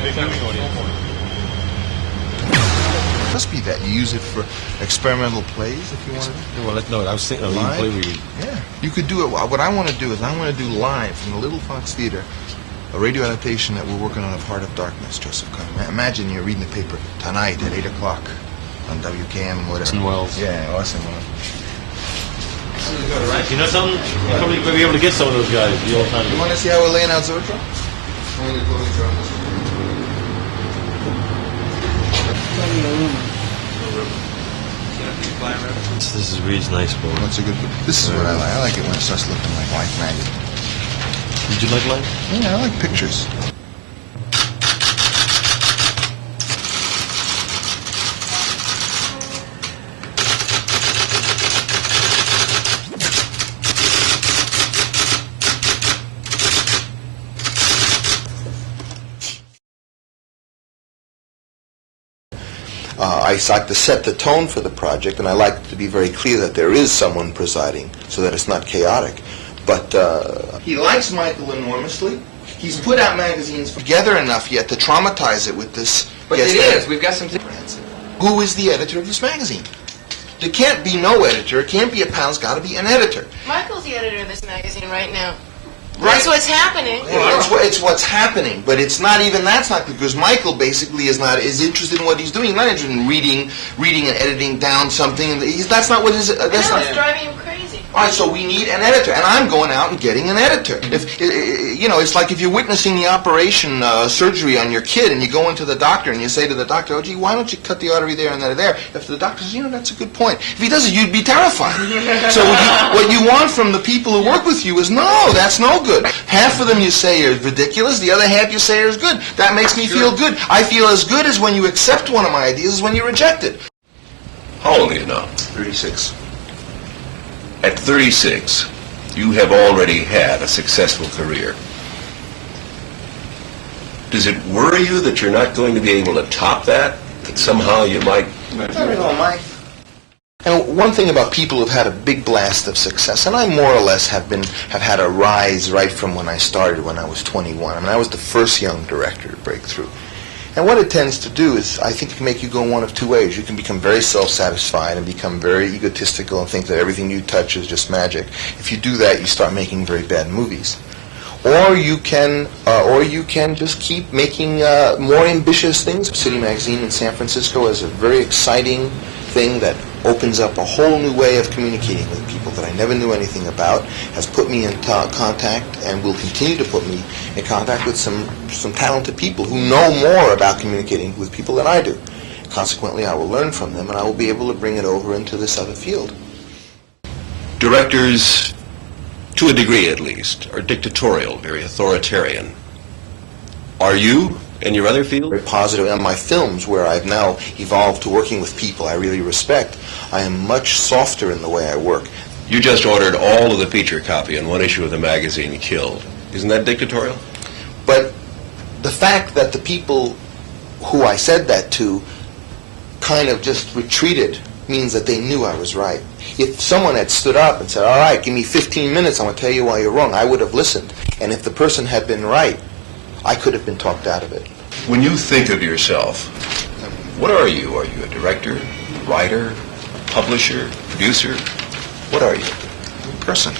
scientific viewing audience. It must be that you use it for experimental plays if you want to. Well, no, I was thinking of Live? play reading. Yeah, you could do it. What I want to do is I want to do live from the Little Fox Theater a radio adaptation that we're working on of Heart of Darkness, Joseph Kahn. Imagine you're reading the paper tonight at 8 o'clock on WKM, whatever. Orson Welles. Yeah, Orson Welles. You know something? You'll probably be able to get some of those guys, the old time. You want to see how we're laying out Zotro? This is Reed's nice book. That's a good book. This is what I like. I like it when it starts looking like Life magazine. Did you like Life? Yeah, I like pictures. I like to set the tone for the project, and I like to be very clear that there is someone presiding so that it's not chaotic. But he likes Michael enormously. He's put out magazines together enough yet to traumatize it with this. But it is. We've got some. Who is the editor of this magazine? There can't be no editor. It can't be a pal. It's got to be an editor. Michael's the editor of this magazine right now. Right. That's what's happening. It's what's happening, but it's not even that's not because Michael basically is interested in what he's doing. He's not interested in reading and editing down something. That's not what his. That's not. It's driving him crazy. All right, so we need an editor, and I'm going out and getting an editor. If you know, it's like if you're witnessing the operation surgery on your kid, and you go into the doctor and you say to the doctor, "Oh, gee, why don't you cut the artery there and there?" If the doctor says, "You know, that's a good point," if he does it, you'd be terrified. So what you want from the people who work with you is no, that's no good. Half of them you say are ridiculous, the other half you say are good. That makes me feel good. I feel as good as when you accept one of my ideas as when you reject it. How old are you now? 36. At 36, you have already had a successful career. Does it worry you that you're not going to be able to top that? That somehow you might... And one thing about people who've had a big blast of success, and I more or less have had a rise right from when I started when I was 21. I mean, I was the first young director to break through. And what it tends to do is, I think it can make you go one of two ways. You can become very self-satisfied and become very egotistical and think that everything you touch is just magic. If you do that, you start making very bad movies. Or you can just keep making more ambitious things. City Magazine in San Francisco is a very exciting thing that opens up a whole new way of communicating with people that I never knew anything about, has put me in contact and will continue to put me in contact with some talented people who know more about communicating with people than I do. Consequently, I will learn from them and I will be able to bring it over into this other field. Directors, to a degree at least, are dictatorial, very authoritarian. Are you in your other field? Very positive. In my films, where I've now evolved to working with people I really respect, I am much softer in the way I work. You just ordered all of the feature copy in one issue of the magazine killed. Isn't that dictatorial? But the fact that the people who I said that to kind of just retreated means that they knew I was right. If someone had stood up and said, "All right, give me 15 minutes, I'm going to tell you why you're wrong," I would have listened. And if the person had been right, I could have been talked out of it. When you think of yourself, what are you? Are you a director, writer, publisher, producer? What are you? Person.